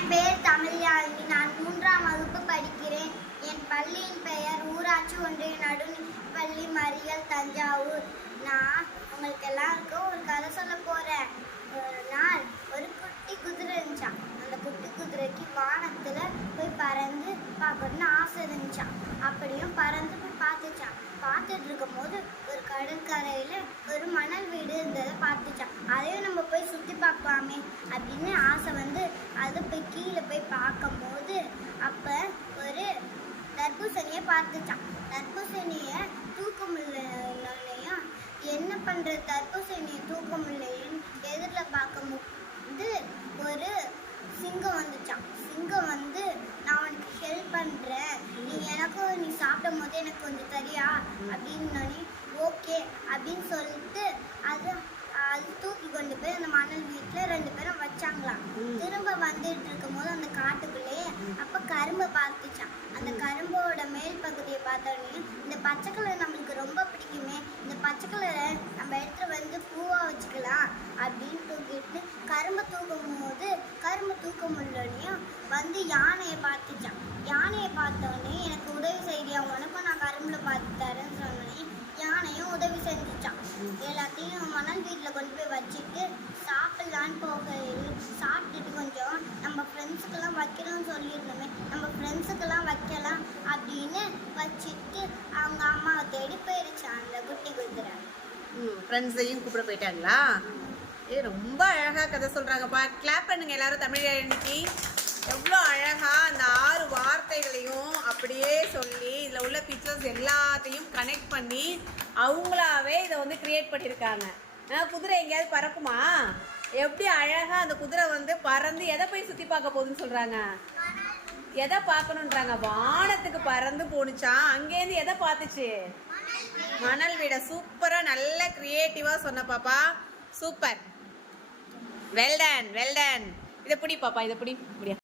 என் பெயர் தமிழ்யாழ்வி நான் மூன்றாம் வகுப்பு படிக்கிறேன். என் பள்ளியின் பெயர் ஊராட்சி ஒன்றிய நடுநிலைப்பள்ளி மறியல் தஞ்சாவூர். நான் உங்களுக்கு எல்லாருக்கும் ஒரு கதை சொல்ல போகிறேன் ஒரு நாள் ஒரு குட்டி குதிரை இருந்துச்சான் அந்த குட்டி குதிரைக்கு வானத்தில் போய் பறந்து பார்க்கணும்னு ஆசை இருந்துச்சான் அப்படியும் பறந்து போய் பார்த்துச்சான் பார்த்துட்டு இருக்கும் போது ஒரு கடற்கரையில் ஒரு மணல் வீடு இருந்ததை பார்த்துச்சான் அதையும் நம்ம போய் சுற்றி பார்க்கலாமே அப்படின்னு ஆசை வந்து போய் கீழே போய் பார்க்கும்போது அப்போ ஒரு தர்பூசணியை பார்த்துச்சான் தர்பூசணியை தூக்க முடியலையும் என்ன பண்ணுற தர்பூசணியை தூக்க முடியலைன்னு எதிரில் பார்க்கும்போது ஒரு சிங்கம் வந்துச்சான் சிங்கம் வந்து நான் உனக்கு ஹெல்ப் பண்ணுறேன் நீ எனக்கும் நீ சாப்பிடும் போது எனக்கு கொஞ்சம் தரியா? அப்படின்னு ஓகே அப்படின்னு சொல்லிட்டு அது அது தூக்கி கொண்டு போய் அந்த மணல் வீட்டில் ரெண்டு பேரும் வச்சாங்களாம். திரும்ப வந்துட்டு இருக்கும் போது அந்த காட்டுக்குள்ளேயே அப்ப கரும்பை பார்த்துச்சான் அந்த கரும்போட மேல் பகுதியை பார்த்தோன்னே இந்த பச்சை கலர் நம்மளுக்கு ரொம்ப பிடிக்குமே இந்த பச்சை கலரை நம்ம எடுத்துட்டு வந்து பூவா வச்சுக்கலாம் அப்படின்னு தூக்கிட்டு கரும்பை தூக்கும் போது கரும்பு தூக்க முடியலையும் வந்து யானையை பார்த்துச்சான் யானையை பார்த்தோன்னே எனக்கு உதவி செய்தியா உனக்கும் நான் கரும்புல பார்த்து தரேன்னு சொன்னோடனே யானையும் உதவி செஞ்சுச்சான் எல்லாத்தையும் மணல் வீட்டில் கொண்டு போய் வச்சுட்டு சாப்பிடலான்னு போகையில் சாப்பிட்டுட்டு கொஞ்சம் நம்ம ஃப்ரெண்ட்ஸுக்கெல்லாம் வைக்கணும்னு சொல்லியிருந்தோமே நம்ம ஃப்ரெண்ட்ஸுக்கெல்லாம் வைக்கலாம் அப்படின்னு வச்சுட்டு அவங்க அம்மாவை தேடி போயிருச்சான் அந்த குட்டி குதிரை. ம் ஃப்ரெண்ட்ஸையும் கூப்பிட போயிட்டாங்களா? ஏ ரொம்ப அழகாக கதை சொல்கிறாங்கப்பா கிளாப் பண்ணுங்க எல்லாரும் தமிழ் இன்னைக்கு எவ்வளோ அழகா அந்த ஆறு வார்த்தைகளையும் அப்படியே சொல்லி இதில் உள்ள பிக்சர்ஸ் எல்லாத்தையும் கனெக்ட் பண்ணி அவங்களாவே இதை வந்து கிரியேட் பண்ணியிருக்காங்க. ஆ, குதிரை எங்கேயாவது பறக்குமா? எப்படி அழகா அந்த குதிரை வந்து பறந்து எதை போய் சுற்றி பார்க்க போகுதுன்னு சொல்றாங்க? எதை பார்க்கணுன்றாங்க? வானத்துக்கு பறந்து போணுச்சா? அங்கேருந்து எதை பார்த்துச்சு? மணல் வீடை? சூப்பரா நல்ல கிரியேட்டிவா சொன்ன பாப்பா. சூப்பர். வெல்டன் வெல்டன் இதை பிடி பாப்பா இதை பிடி. இப்படியா?